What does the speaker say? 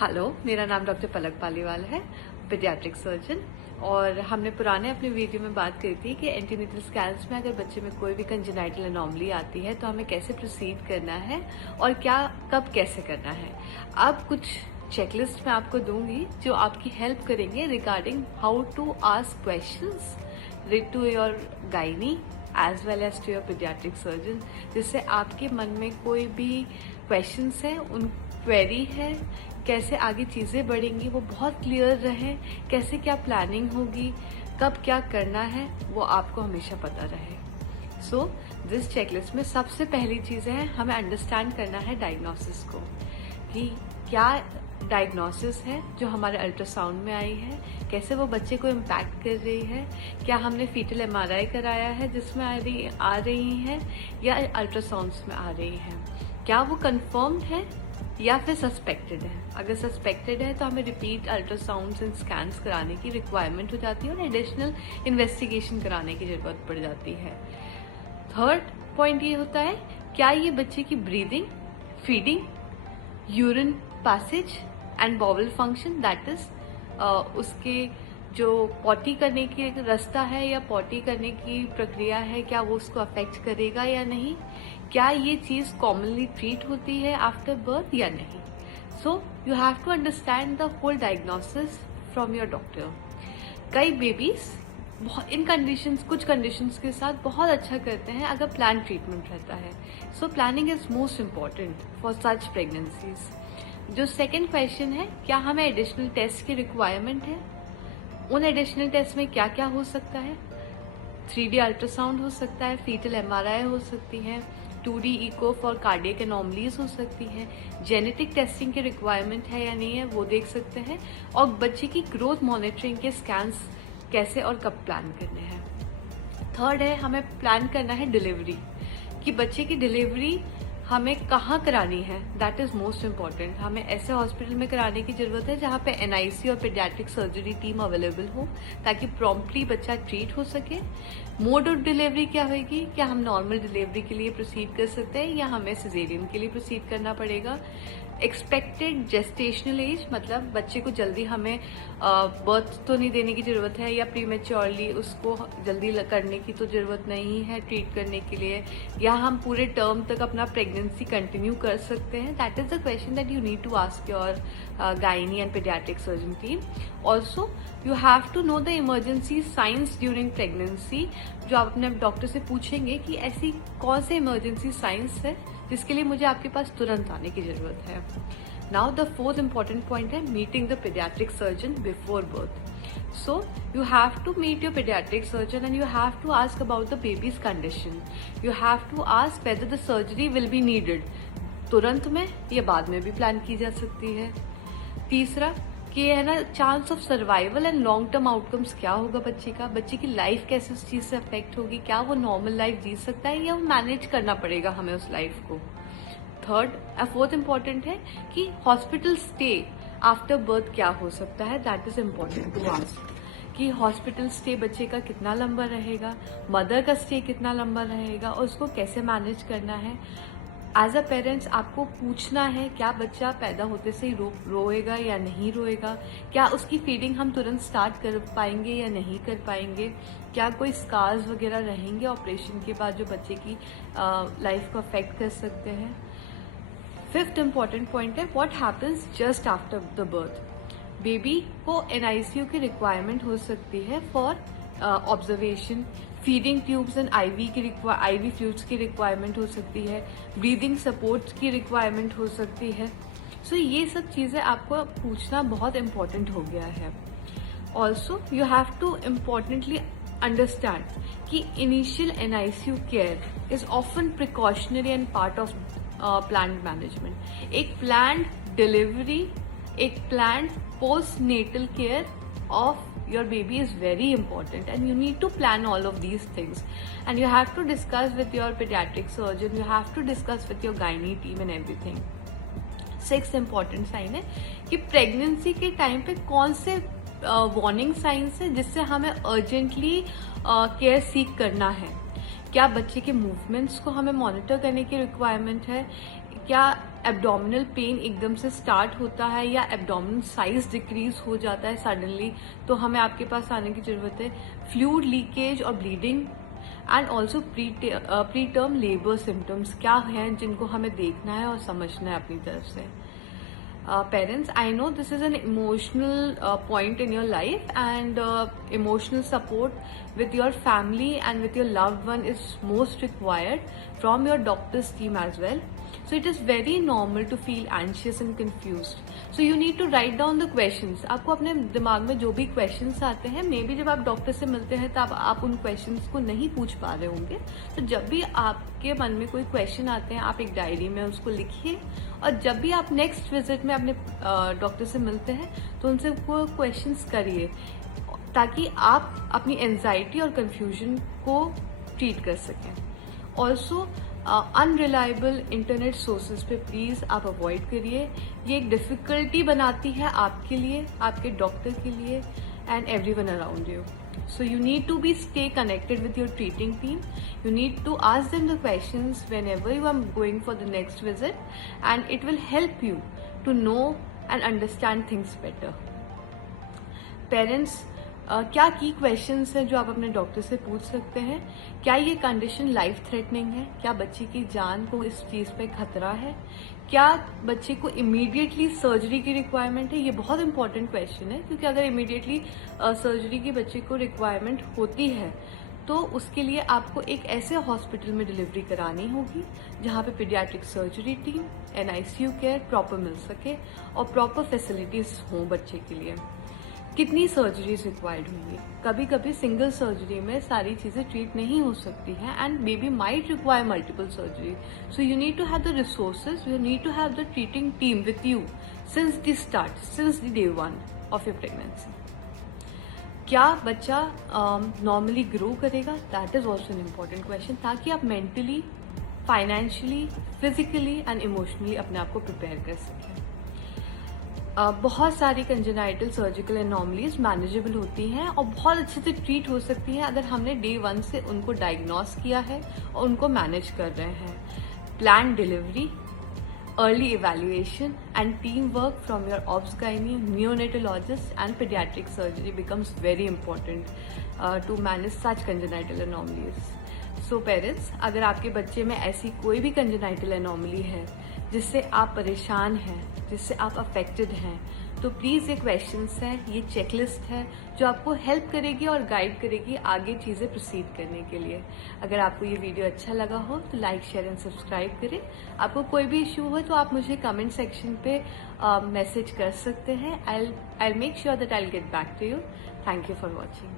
Hello, मेरा नाम doctor पलक पालीवाल है, पीडियाट्रिक सर्जन। और हमने पुराने अपने वीडियो में बात करी थी कि एंटीनेटल स्कैन्स में अगर बच्चे में कोई भी कंजेनाइटल एनोमली आती है तो हमें कैसे प्रोसीड करना है और क्या कब कैसे करना है। अब कुछ चेकलिस्ट मैं आपको दूंगी जो आपकी हेल्प करेंगे regarding how to ask questions to your gynae as well as to your paediatric surgeon, जिससे आपके मन में कोई भी क्वेश्चंस है, उन क्वेरी है, कैसे आगे चीजें बढ़ेंगी वो बहुत क्लियर रहे, कैसे क्या प्लानिंग होगी, कब क्या करना है वो आपको हमेशा पता रहे। सो दिस चेकलिस्ट में सबसे पहली चीज है हमें अंडरस्टैंड करना है डायग्नोसिस को, कि क्या डायग्नोसिस है जो हमारे अल्ट्रासाउंड में आई है, कैसे वो बच्चे को इम्पैक्ट कर रही है, क्या हमने फीटल एमआरआई कराया है जिसमें आ रही है या अल्ट्रासाउंड्स में आ रही है, क्या वो कंफर्म्ड है या फिर सस्पेक्टेड है। अगर सस्पेक्टेड है तो हमें रिपीट अल्ट्रासाउंड्स एंड स्कैन्स कराने की रिक्वायरमेंट हो जाती है और एडिशनल इन्वेस्टिगेशन कराने की जरूरत पड़ जाती है। थर्ड पॉइंट ये होता है क्या ये बच्चे की breathing, feeding, urine passage and bowel function, that is उसके जो पॉटी करने की रास्ता है या पॉटी करने की प्रक्रिया है, क्या वो उसको अफेक्ट करेगा या नहीं, क्या ये चीज कॉमनली ट्रीट होती है आफ्टर बर्थ या नहीं। So you have to understand the whole diagnosis from your doctor. कई बेबीज इन कंडीशंस, कुछ कंडीशंस के साथ बहुत अच्छा करते हैं अगर प्लान ट्रीटमेंट रहता है। So planning is most important for such pregnancies. जो सेकेंड क्वेश्चन है, क्या हमें एडिशनल टेस्ट की रिक्वायरमेंट है, उन एडिशनल टेस्ट में क्या क्या हो सकता है। 3D अल्ट्रासाउंड हो सकता है, फीटल एमआरआई हो सकती है, 2D eco for cardiac anomalies हो सकती है, जेनेटिक टेस्टिंग की रिक्वायरमेंट है या नहीं है वो देख सकते हैं, और बच्चे की ग्रोथ मॉनिटरिंग के स्कैन्स कैसे और कब प्लान करने हैं। थर्ड है हमें प्लान करना है डिलीवरी, कि बच्चे की डिलीवरी हमें कहाँ करानी है, दैट इज मोस्ट इम्पॉर्टेंट। हमें ऐसे हॉस्पिटल में कराने की जरूरत है जहाँ पे एनआईसी और पीडियाट्रिक सर्जरी टीम अवेलेबल हो, ताकि प्रॉम्प्टली बच्चा ट्रीट हो सके। मोड ऑफ डिलीवरी क्या होगी, क्या हम नॉर्मल डिलीवरी के लिए प्रोसीड कर सकते हैं या हमें सिजेरियन के लिए प्रोसीड करना पड़ेगा। एक्सपेक्टेड जेस्टेशनल एज, मतलब बच्चे को जल्दी हमें बर्थ तो नहीं देने की जरूरत है या प्रीमेच्योरली उसको जल्दी करने की तो जरूरत नहीं है ट्रीट करने के लिए, या हम पूरे टर्म तक अपना प्रेगनेंसी कंटिन्यू कर सकते हैं। That is the question that you need to ask your gynae and paediatric surgeon team. Also you have to know the emergency signs during pregnancy, जो आप अपने डॉक्टर से पूछेंगे कि ऐसी कौन से इमरजेंसी साइंस है जिसके लिए मुझे आपके पास तुरंत आने की जरूरत है। Now the fourth important point है meeting the paediatric surgeon before birth. So you have to meet your paediatric surgeon and you have to ask about the baby's condition. You have to ask whether the surgery will be needed, तुरंत में या बाद में भी plan की जा सकती है। तीसरा कि है ना, chance of survival and long term outcomes क्या होगा बच्चे का, बच्चे की लाइफ कैसे उस चीज से अफेक्ट होगी, क्या वो नॉर्मल लाइफ जी सकता है या वो मैनेज करना पड़ेगा हमें उस लाइफ को। फोर्थ इंपॉर्टेंट है कि हॉस्पिटल स्टे आफ्टर बर्थ क्या हो सकता है, that is important to ask, कि हॉस्पिटल स्टे बच्चे का कितना लंबा रहेगा, मदर का स्टे कितना लंबा रहेगा और उसको कैसे मैनेज करना है। एज अ पेरेंट्स आपको पूछना है क्या बच्चा पैदा होते से ही रोएगा या नहीं रोएगा, क्या उसकी फीडिंग हम तुरंत स्टार्ट कर पाएंगे या नहीं कर पाएंगे, क्या कोई स्कार्स वगैरह रहेंगे ऑपरेशन के बाद जो बच्चे की लाइफ को अफेक्ट कर सकते हैं। फिफ्थ इंपॉर्टेंट पॉइंट है what happens just after the birth. Baby को एनआईसीयू की रिक्वायरमेंट हो सकती है for observation, feeding tubes and ivy fluids की रिक्वायरमेंट हो सकती है, ब्रीदिंग सपोर्ट की रिक्वायरमेंट हो सकती है। सो ये सब चीजें आपको पूछना बहुत इम्पोर्टेंट हो गया है। Also you have to importantly understand कि initial NICU care is often precautionary and part of planned management. एक प्लान्ड डिलीवरी, एक planned post natal care of your baby is very important and you need to plan all of these things and you have to discuss with your pediatric surgeon, you have to discuss with your gynae team and everything. Sixth important sign है कि pregnancy के time पे कौन से warning science है जिससे हमें urgently care seek करना है। क्या बच्चे के मूवमेंट्स को हमें मॉनिटर करने की रिक्वायरमेंट है, क्या एब्डोमिनल पेन एकदम से स्टार्ट होता है या एब्डोमिनल साइज डिक्रीज हो जाता है सडनली, तो हमें आपके पास आने की जरूरत है। फ्लूइड लीकेज और bleeding and also pre term labour symptoms क्या हैं जिनको हमें देखना है और समझना है अपनी तरफ से। Parents, I know this is an emotional point in your life, and emotional support with your family and with your loved one is most required from your doctor's team as well. So it is very normal to feel anxious and confused. So you need to write down the questions. आपको अपने दिमाग में जो भी questions आते हैं, may be जब आप डॉक्टर से मिलते हैं तब आप उन questions को नहीं पूछ पा रहे होंगे, तो जब भी आपके मन में कोई question आते हैं आप एक डायरी में उसको लिखिए, और जब भी आप नेक्स्ट विजिट में अपने डॉक्टर से मिलते हैं तो उनसे वो क्वेश्चंस करिए, ताकि आप अपनी एंजाइटी और कंफ्यूजन को ट्रीट कर सकें। ऑल्सो अनरिलायबल इंटरनेट सोर्सेज पे प्लीज आप अवॉइड करिए, ये एक डिफिकल्टी बनाती है आपके लिए, आपके डॉक्टर के लिए and everyone around you. So you need to stay connected with your treating team. You need to ask them the questions whenever you are going for the next visit, and it will help you to know and understand things better. Parents, क्या की questions हैं जो आप अपने doctor से पूछ सकते हैं? क्या ये कंडीशन लाइफ थ्रेटनिंग है? क्या बच्चे की जान को इस चीज पे खतरा है? क्या बच्चे को इमीडिएटली सर्जरी की रिक्वायरमेंट है? ये बहुत इंपॉर्टेंट क्वेश्चन है, क्योंकि अगर इमीडिएटली सर्जरी की बच्चे को रिक्वायरमेंट होती है तो उसके लिए आपको एक ऐसे हॉस्पिटल में डिलीवरी करानी होगी जहाँ पे paediatric surgery team, NICU care proper मिल सके और प्रॉपर फैसिलिटीज हों बच्चे के लिए। कितनी सर्जरीज रिक्वायर्ड होंगी? कभी कभी सिंगल सर्जरी में सारी चीजें ट्रीट नहीं हो सकती हैं, and baby might require multiple surgery. So you need to have the resources, you need to have the treating team with you since the start, since the day 1 of your pregnancy. क्या बच्चा normally grow करेगा? That is also an important question, ताकि आप mentally, financially, physically and emotionally अपने आप को prepare कर सकें। बहुत सारी कंजेनाइटल सर्जिकल एनॉमलीज मैनेजेबल होती हैं और बहुत अच्छे से ट्रीट हो सकती हैं अगर हमने डे 1 से उनको डायग्नोस किया है और उनको मैनेज कर रहे हैं। Plan delivery, early evaluation and teamwork from your obs-gynae, neonatologist and pediatric surgery becomes very important to manage such congenital anomalies. So parents, अगर आपके बच्चे में ऐसी कोई भी congenital anomaly है जिससे आप परेशान हैं, जिससे आप अफेक्टेड हैं, तो प्लीज़ ये क्वेश्चंस हैं, ये चेकलिस्ट है जो आपको हेल्प करेगी और गाइड करेगी आगे चीज़ें प्रोसीड करने के लिए। अगर आपको ये वीडियो अच्छा लगा हो तो लाइक, शेयर एंड सब्सक्राइब करें। आपको कोई भी इशू हो तो आप मुझे कमेंट सेक्शन पे मैसेज कर सकते हैं। I make sure that I will get back to you. Thank you for watching.